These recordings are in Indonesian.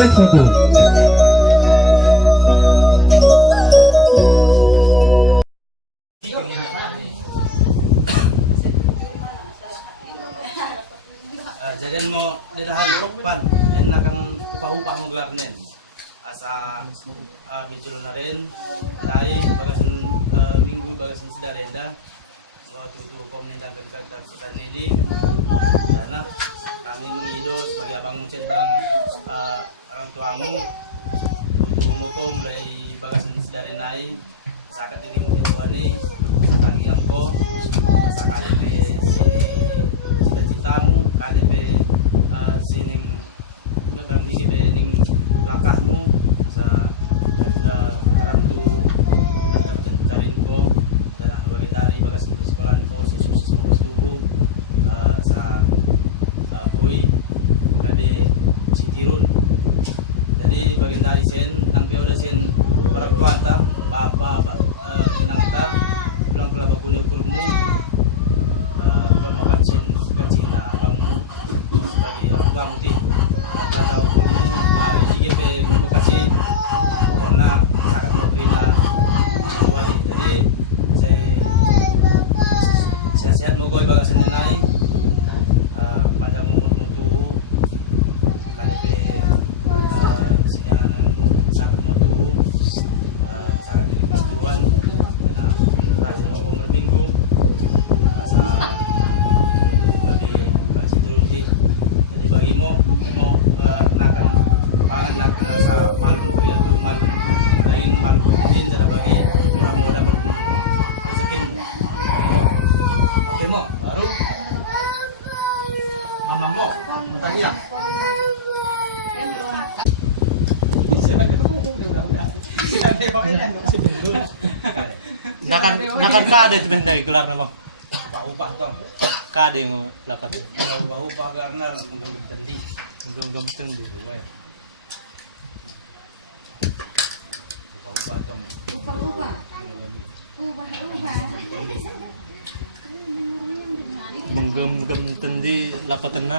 Cek satu. Jadi mo dadahan pan enak ang paupa mo garnen asa medyo na rin dahil bagasan minggu bagasan sila renda so tutukom nila kagkata sa nili na kaming ido sebagai abang cendang orang tuamu tumukom dari bagasan sila renai sakat ini mo ni kami ang ko sa kanila cita-citamu kanila sining dalam diri bening langkahmu sa orang tu cari ko dan bagi dari bagas sekolah ko siswa suku sa boy jadi citirun jadi bagi dari sen nang biasa sen orang tua ta bapa inangta pulang kelaba kuno kurmu makan sen cita abang sebagai abang di atau IGP Bekasi karena sangat berbeda jadi saya sehat moga bagasan naik pada umur mutu KDP siang sangat mutu sangat dibutuhkan rasa umur minggu rasa bagi kasih teruji jadi bagimu mau nakan pangan nakan rasa malu ya malu lain malu ini cara bagi orang muda rezekimu oke mo baru mamang mo matanya Nakan ka ada cuman dari gelar nama. upah tong Ka ada yang lakukan. upah karena tadi Gam-gam di. upah tong Menggem-gem tendi lapatan na.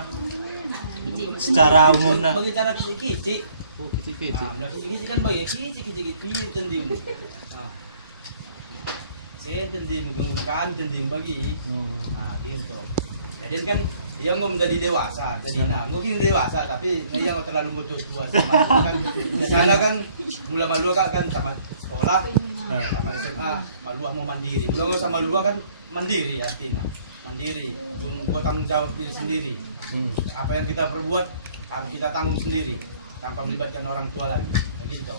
Secara umum na. bagi cara kisi-kisi Kecil-kecil. kisi-kisi kan bagi kisi-kisi tendi saya tendi menggunakan tendi bagi gitu jadi kan dia ngom dari dewasa jadi mungkin dewasa tapi ini yang terlalu muda tua kan di sana kan mula malua kan tamat sekolah tamat SMA malua mau mandiri kalau nggak sama malua kan mandiri artinya mandiri buat tanggung jawab diri sendiri apa yang kita perbuat harus kita tanggung sendiri tanpa melibatkan orang tua lagi gitu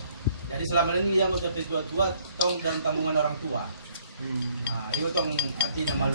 jadi selama ini yang udah tua-tua tong dan tanggungan orang tua itu tong artinya malu